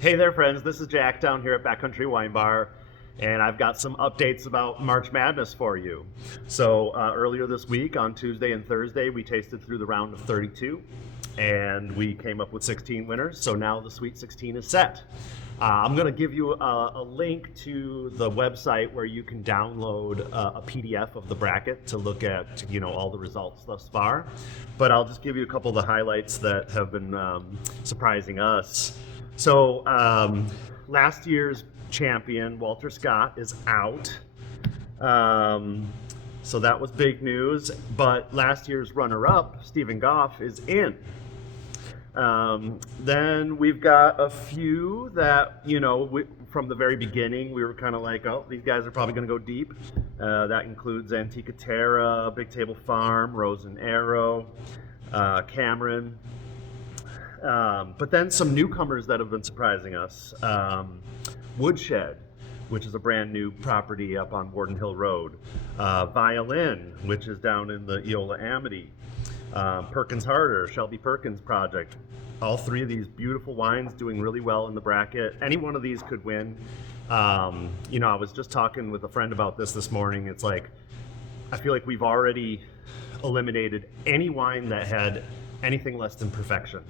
Hey there, friends. This is Jack down here at Backcountry Wine Bar, and I've got some updates about March Madness for you. So, earlier this week on Tuesday and Thursday, we tasted through the round of 32, and we came up with 16 winners. So now the Sweet 16 is set. I'm going to give you a link to the website where you can download a PDF of the bracket to look at, all the results thus far. But I'll just give you a couple of the highlights that have been surprising us. So last year's champion, Walter Scott, is out. So that was big news. But last year's runner-up, Stephen Goff, is in. Then we've got a few that, from the very beginning, we were kind of like, oh, these guys are probably going to go deep. That includes Antica Terra, Big Table Farm, Rose and Arrow, Cameron. But then some newcomers that have been surprising us. Woodshed, which is a brand new property up on Warden Hill Road. Violin, which is down in the Eola Amity. Perkins Harder, Shelby Perkins project. All three of these beautiful wines doing really well in the bracket. Any one of these could win. I was just talking with a friend about this morning. It's like, I feel like we've already eliminated any wine that had anything less than perfection.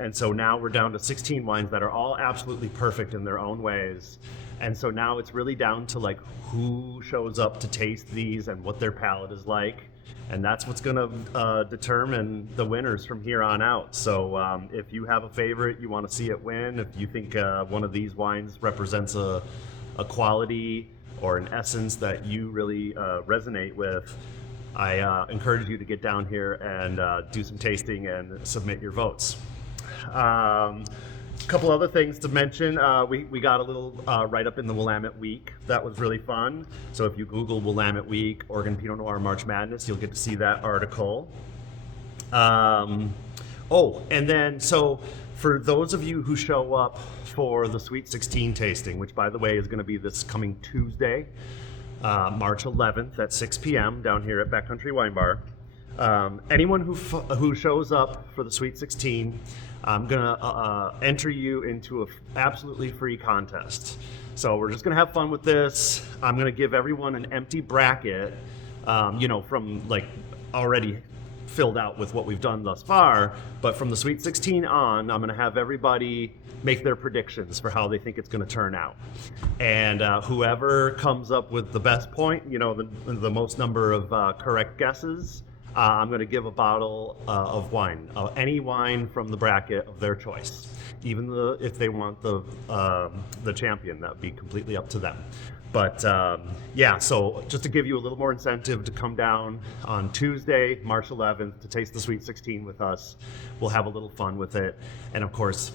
And so now we're down to 16 wines that are all absolutely perfect in their own ways. And so now it's really down to like who shows up to taste these and what their palate is like. And that's what's going to determine the winners from here on out. So if you have a favorite, you want to see it win, if you think one of these wines represents a quality or an essence that you really resonate with, I encourage you to get down here and do some tasting and submit your votes. A couple other things to mention. We got a little write-up in the Willamette Week. That was really fun. So if you Google Willamette Week, Oregon Pinot Noir March Madness, you'll get to see that article. And then so for those of you who show up for the Sweet 16 tasting, which by the way is going to be this coming Tuesday, March 11th at 6 p.m. down here at Backcountry Wine Bar. Anyone who shows up for the Sweet 16, I'm gonna enter you into an absolutely free contest. So we're just gonna have fun with this. I'm gonna give everyone an empty bracket, from like already filled out with what we've done thus far. But from the Sweet 16 on, I'm gonna have everybody make their predictions for how they think it's gonna turn out. And whoever comes up with the best point, the most number of correct guesses, I'm going to give a bottle of wine, any wine from the bracket of their choice. Even if they want the champion, that would be completely up to them. But so just to give you a little more incentive to come down on Tuesday, March 11th, to taste the Sweet 16 with us. We'll have a little fun with it. And of course,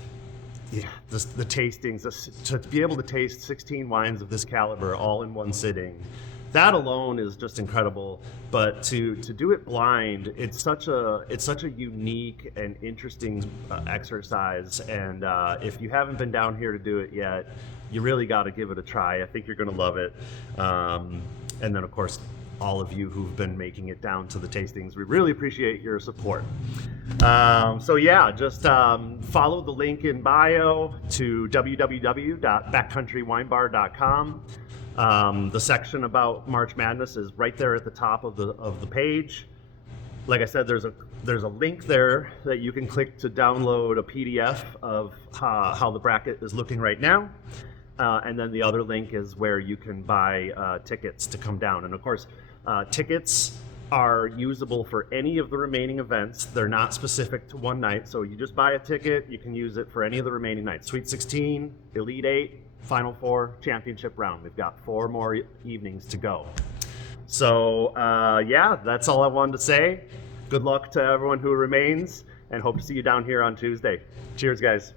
the tastings, to be able to taste 16 wines of this caliber all in one sitting, that alone is just incredible. But to do it blind, it's such a unique and interesting exercise. And if you haven't been down here to do it yet, you really got to give it a try. I think you're going to love it. And then of course, all of you who've been making it down to the tastings, we really appreciate your support. Just follow the link in bio to www.backcountrywinebar.com. The section about March Madness is right there at the top of the page. Like I said, there's a link there that you can click to download a PDF of how the bracket is looking right now. And then the other link is where you can buy tickets to come down. And of course, tickets are usable for any of the remaining events. They're not specific to one night. So you just buy a ticket, you can use it for any of the remaining nights. Sweet 16, Elite 8, Final Four, Championship round. We've got 4 more evenings to go. So that's all I wanted to say. Good luck to everyone who remains, and hope to see you down here on Tuesday. Cheers, guys.